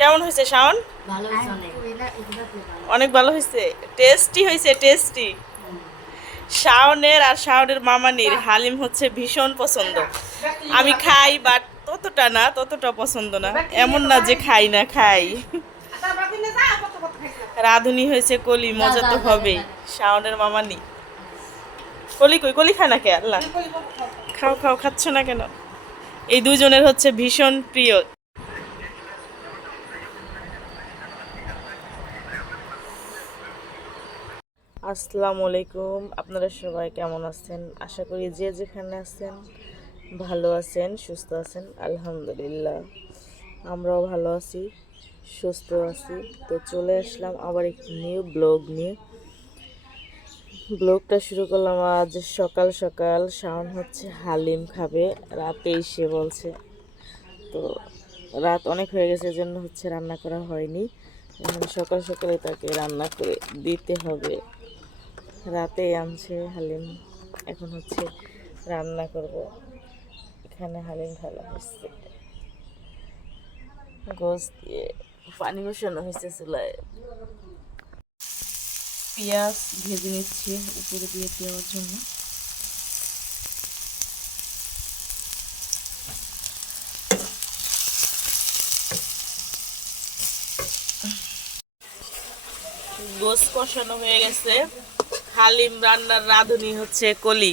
কেমন হয়েছে শাওন? অনেক। অনেক ভালো হয়েছে। টেস্টি হয়েছে টেস্টি শাওনের আর শাওনের মামানির হালিম হচ্ছে ভীষণ পছন্দ। আমি খাই বাট ততটা না ততটা পছন্দ না। এমন না যে খাই না খাই। রাধুনি হয়েছে কলি মজা তো হবে শাওনের মামানি। কলি কই কলি খায় না কে আল্লাহ? খাও খাও খাচ্ছ না কেন? এই দুজনের হচ্ছে ভীষণ প্রিয়। আসসালামু আলাইকুম। আপনারা সবাই কেমন আছেন? আশা করি যে যেখানে আছেন ভালো আছেন, সুস্থ আছেন, আলহামদুলিল্লাহ। আমরাও ভালো আছি, সুস্থ আছি। তো চলে আসলাম আবার একটি নিউ ব্লগ নিয়ে। ব্লগটা শুরু করলাম আজ সকাল সকাল। শাওন হচ্ছে হালিম খাবে রাতে এসে বলছে। তো রাত অনেক হয়ে গেছে জন্য হচ্ছে রান্না করা হয়নি। এখন সকাল সকালে তাকে রান্না করে দিতে হবে। রাতে আনছে হালিম। এখন হচ্ছে রান্না করব। এখানে হালিম ঢালা হচ্ছে গোস দিয়ে পানি বসানো হয়েছে চুলায়। পেঁয়াজ ভেজে নিচ্ছি উপরে দিয়ে দেওয়ার জন্য। গোস কষানো হয়ে গেছে। হালিম রান্নার রাঁধুনি হচ্ছে কলি।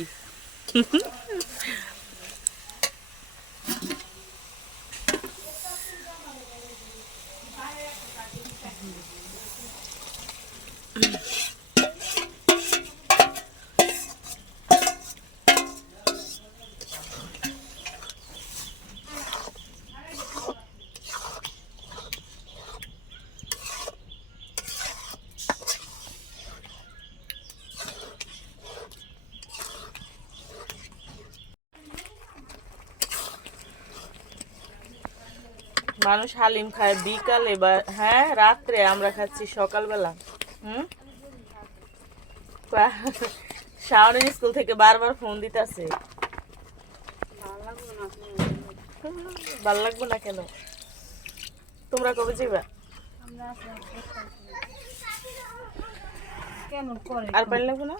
মানুষ হালিম খায় বিকালে বা হ্যাঁ রাত্রে আমরা খাচ্ছি সকালবেলা হুম? শাওনের স্কুল থেকে বারবার ফোন দিতেছে। ভালো লাগবে না কেন? তোমরা কবে যাবা কেমন আর পানি লাগবো না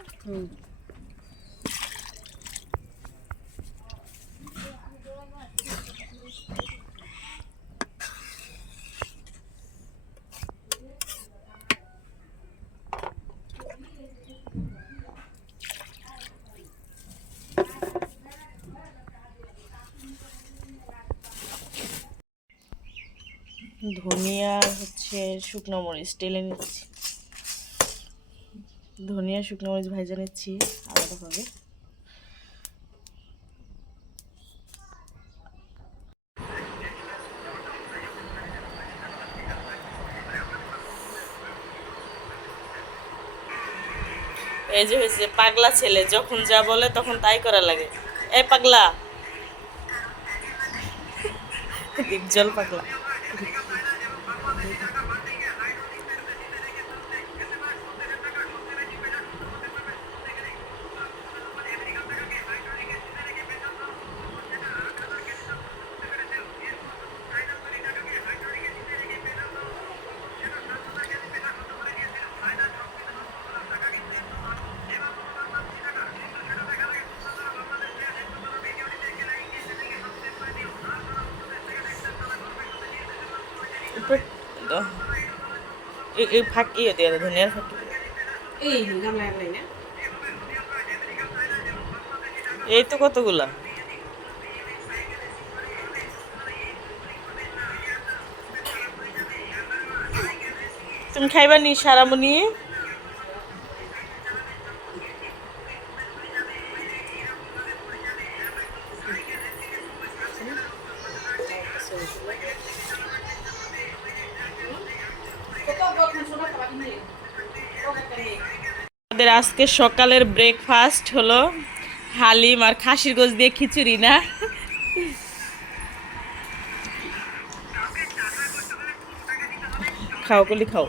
ধনিয়া হচ্ছে শুকনো মরিচ, টেলে নিচ্ছি। ধনিয়া, শুকনো মরিচ ভাজা নিচ্ছি আলাদাভাবে এই যে হয়েছে, পাগলা ছেলে, যখন যা বলে তখন তাই করা লাগে। এ পাগলা। দিকজল পাগলা। এই- ফাঁকি দিয়ে দাও ধনিয়ার ফাঁকি এই না এই তো কতগুলা? তুমি খাইবা নি সারামণি? আমাদের আজকে সকালের ব্রেকফাস্ট হলো হালিম আর খাসির গোছ দিয়ে খিচুড়ি, না? খাও, কলি, খাও।